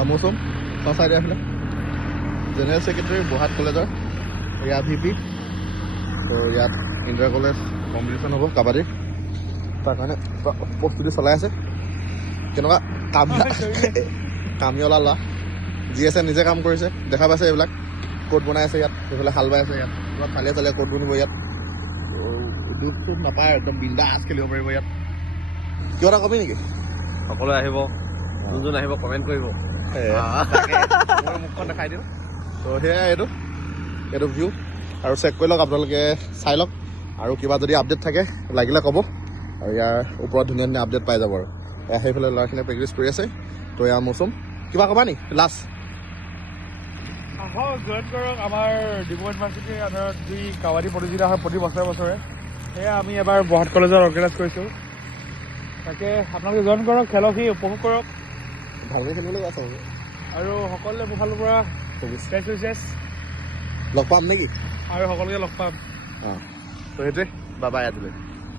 মৌচুম চাই দিয়া এইফালে জেনেৰেল ছেক্ৰেটাৰী বহাট কলেজৰ এয়া VP তো ইয়াত ইণ্টাৰ কলেজ কম্পিটিশ্যন হ'ব কাবাডী তাৰ কাৰণে প্ৰস্তুতি চলাই আছে কেনেকুৱা কামিয়লা ল'ৰা যি আছে নিজে কাম কৰিছে দেখা পাইছে এইবিলাক কোট বনাই আছে ইয়াত সেইফালে হাল বাই আছে ইয়াত কিবা ফালিয়ে চালিয়ে কোট বনিব ইয়াত দুধ চুধ নাপায় একদম বিন্দাছ খেলিব পাৰিব ইয়াত কিবা এটা কবি নেকি সকলোৱে আহিব যোন আহিব কমেণ্ট কৰিব মুখখন দেখাই দিওঁ তো সেয়াই এইটো ভিউ আৰু চেক কৰি লওক আপোনালোকে চাই লওক আৰু কিবা যদি আপডেট থাকে লাগিলে ক'ব আৰু ইয়াৰ ওপৰত ধুনীয়া ধুনীয়া আপডেট পাই যাব আৰু সেইফালে ল'ৰাখিনিয়ে প্ৰেক্টিছ কৰি আছে তো এয়া মৌচুম কিবা ক'বা নি লাষ্ট জইন কৰক আমাৰ ডিব্ৰুগড় ইউনিভাৰ্চিটিৰ আণ্ডাৰত যি কাবাডী প্ৰতিযোগিতা হয় প্ৰতি বছৰে সেয়া আমি এবাৰ বহাট কলেজত অৰ্গেনাইজ কৰিছোঁ তাকে আপোনালোকে জইন কৰক খেলক সি উপভোগ কৰক ভালকৈ খেলিবলৈ আছে আৰু সকলোৱে মোৰ ফালৰ পৰা বেষ্ট উইচেছ লগ পাম নেকি আৰু সকলোকে লগ পাম অঁ তো সেইটোৱে বাবাই আজিলৈ